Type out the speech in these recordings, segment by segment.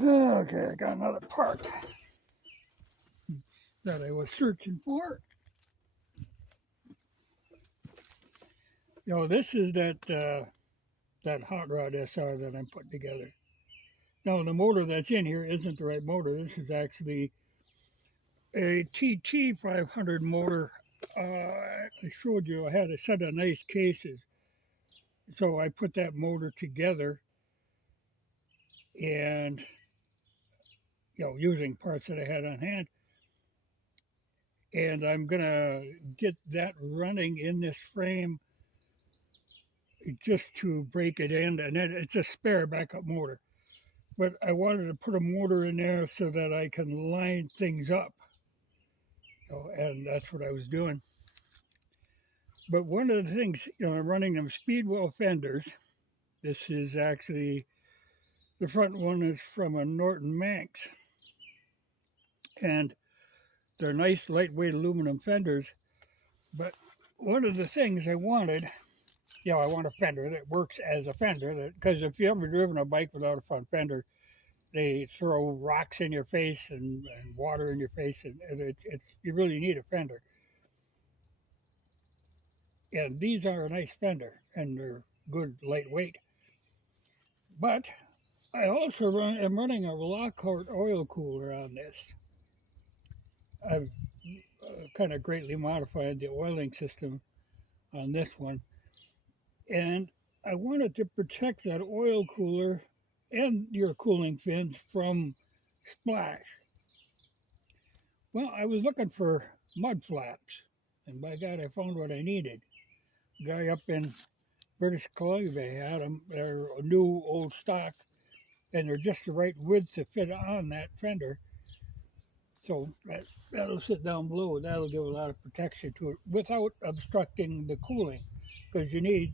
Okay, I got another part that I was searching for. This is that hot rod SR that I'm putting together. Now, the motor that's in here isn't the right motor. This is actually a TT 500 motor. I showed you I had a set of nice cases. So I put that motor together and, using parts that I had on hand. And I'm going to get that running in this frame just to break it in. And then it's a spare backup motor. But I wanted to put a motor in there so that I can line things up. And that's what I was doing. But one of the things, I'm running them Speedwell fenders. This is actually, the front one is from a Norton Manx. And they're nice, lightweight aluminum fenders. But one of the things I wanted, I want a fender that works as a fender. Because if you've ever driven a bike without a front fender, they throw rocks in your face and water in your face. And it's you really need a fender. And these are a nice fender, and they're good lightweight. But I also am running a Lockhart oil cooler on this. I've kind of greatly modified the oiling system on this one. And I wanted to protect that oil cooler and your cooling fins from splash. Well, I was looking for Mudflaps, and by God, I found what I needed. A guy up in British Columbia had them. They're a new old stock, and they're just the right width to fit on that fender. So that'll sit down below. That'll give a lot of protection to it without obstructing the cooling, because you need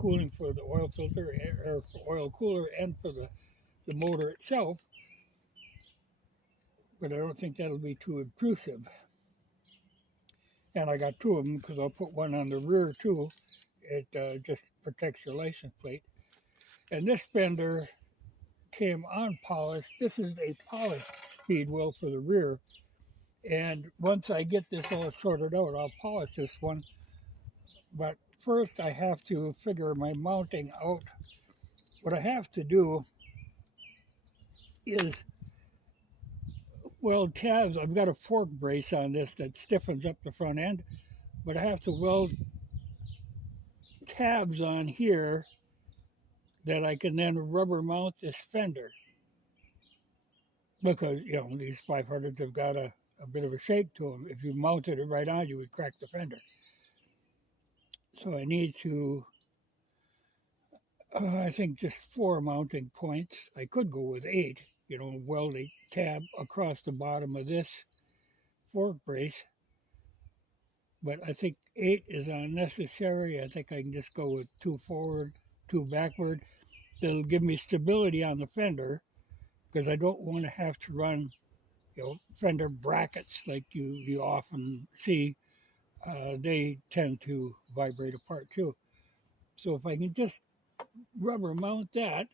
cooling for the oil filter or for oil cooler and for the motor itself. But I don't think that'll be too intrusive. And I got two of them because I'll put one on the rear too. It just protects your license plate. And this fender came unpolished. This is a polished Speedwell for the rear. And once I get this all sorted out, I'll polish this one. But first I have to figure my mounting out. What I have to do is weld tabs. I've got a fork brace on this that stiffens up the front end, but I have to weld tabs on here that I can then rubber mount this fender. Because, these 500s have got a bit of a shake to them. If you mounted it right on, you would crack the fender. So I need to, I think just 4 mounting points. I could go with 8, weld a tab across the bottom of this fork brace. But I think 8 is unnecessary. I think I can just go with 2 forward, 2 backward. That'll give me stability on the fender, because I don't want to have to run, fender brackets like you often see. They tend to vibrate apart too. So if I can just rubber mount that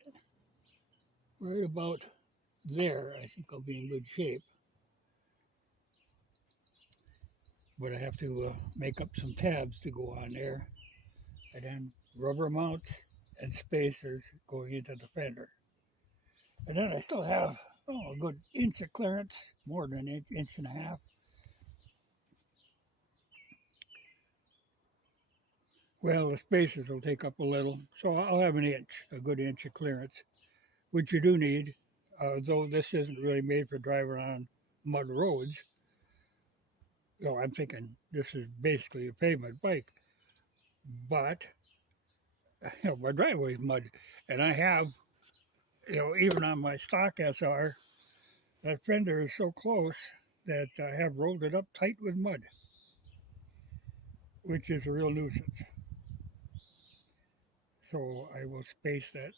right about there, I think I'll be in good shape. But I have to make up some tabs to go on there, and then rubber mounts and spacers going into the fender. And then I still have a good inch of clearance, more than an inch and a half. Well, the spacers will take up a little, so I'll have an inch, a good inch of clearance, which you do need, though this isn't really made for driving on mud roads. I'm thinking this is basically a pavement bike, but my driveway is mud, and I have, even on my stock SR, that fender is so close that I have rolled it up tight with mud, which is a real nuisance. So I will space that.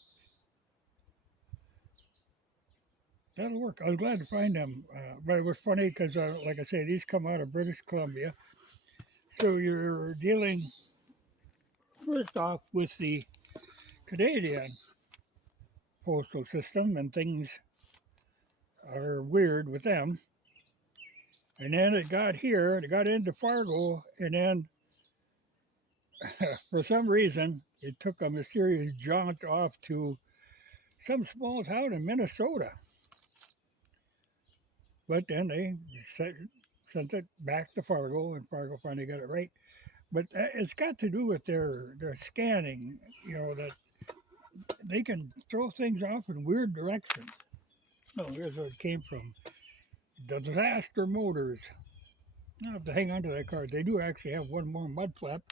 That'll work. I was glad to find them, but it was funny because, like I say, these come out of British Columbia. So you're dealing first off with the Canadian postal system, and things are weird with them. And then it got here, it got into Fargo, and then for some reason, it took a mysterious jaunt off to some small town in Minnesota. But then they sent it back to Fargo, and Fargo finally got it right. But it's got to do with their scanning, that they can throw things off in weird directions. Oh, here's where it came from. Disaster Motors. I have to hang on to that card. They do actually have one more mud flap.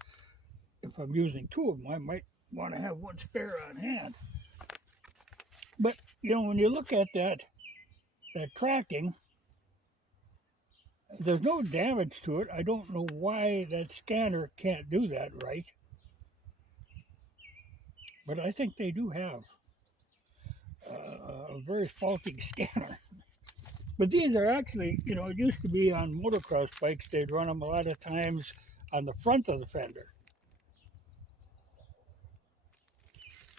If I'm using two of them, I might want to have one spare on hand. But, when you look at that tracking, there's no damage to it. I don't know why that scanner can't do that right. But I think they do have a very faulty scanner. But these are actually, it used to be on motocross bikes, they'd run them a lot of times on the front of the fender.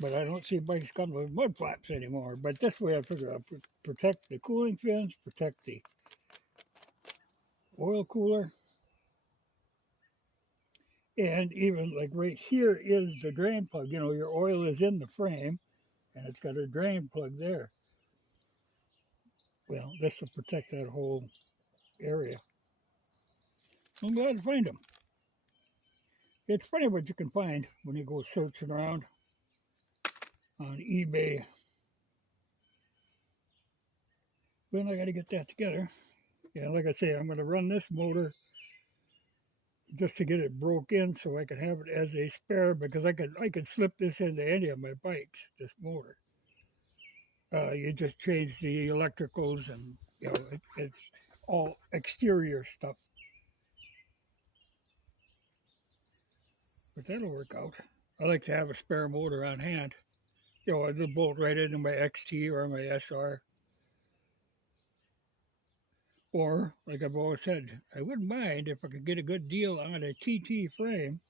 But I don't see bikes coming with mud flaps anymore. But this way I figure I'll protect the cooling fins, protect the oil cooler. And even like right here is the drain plug. Your oil is in the frame and it's got a drain plug there. Well, this will protect that whole area. I'm glad to find them. It's funny what you can find when you go searching around on eBay. Well, I got to get that together. Yeah, like I say, I'm going to run this motor just to get it broke in so I can have it as a spare, because I could slip this into any of my bikes, this motor. You just change the electricals and, it's all exterior stuff. But that'll work out. I like to have a spare motor on hand. I just bolt right into my XT or my SR. Or, like I've always said, I wouldn't mind if I could get a good deal on a TT frame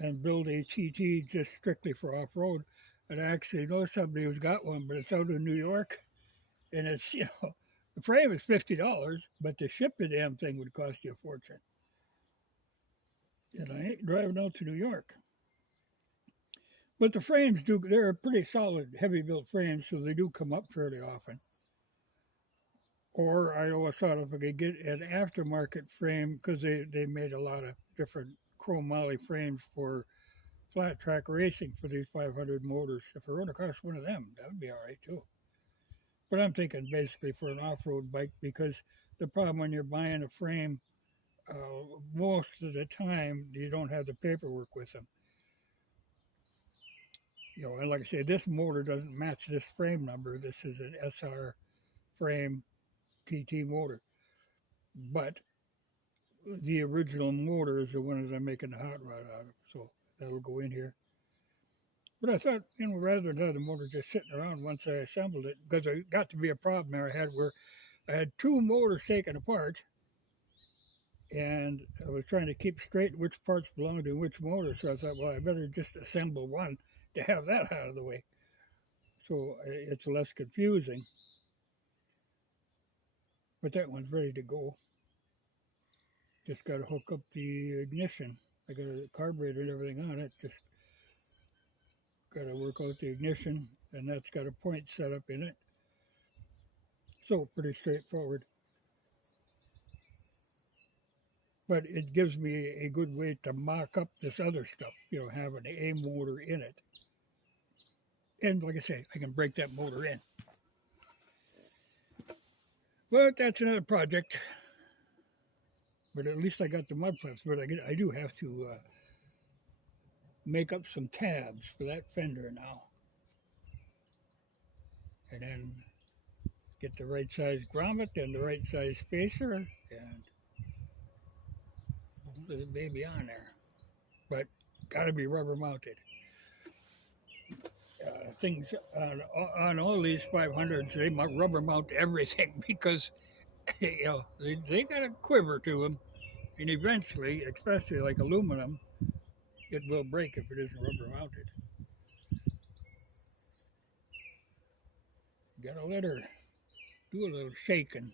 and build a TT just strictly for off-road. And I actually know somebody who's got one, but it's out in New York. And it's, the frame is $50, but to ship the damn thing would cost you a fortune. And I ain't driving out to New York. But the frames they're pretty solid, heavy-built frames, so they do come up fairly often. Or I always thought if I could get an aftermarket frame, because they made a lot of different chromoly frames for flat track racing for these 500 motors. If I run across one of them, that would be all right too. But I'm thinking basically for an off-road bike, because the problem when you're buying a frame, most of the time you don't have the paperwork with them. And like I say, this motor doesn't match this frame number. This is an SR frame TT motor. But the original motor is the one that I'm making the hot rod out of. So that'll go in here. But I thought, rather than have the motor just sitting around once I assembled it, because it got to be a problem there I had where I had two motors taken apart, and I was trying to keep straight which parts belonged to which motor. So I thought, well, I better just assemble one to have that out of the way. So it's less confusing. But that one's ready to go. Just got to hook up the ignition. I got a carburetor and everything on it. Just got to work out the ignition, and that's got a point set up in it. So pretty straightforward. But it gives me a good way to mock up this other stuff, having a motor in it. And like I say, I can break that motor in. But that's another project. But at least I got the mud flaps. But I do have to make up some tabs for that fender now. And then get the right size grommet and the right size spacer and put the baby on there. But got to be rubber mounted. Things on all these 500s, they rubber mount everything because they got a quiver to them, and eventually, especially like aluminum, it will break if it isn't rubber mounted. Got a letter. do a little shaking.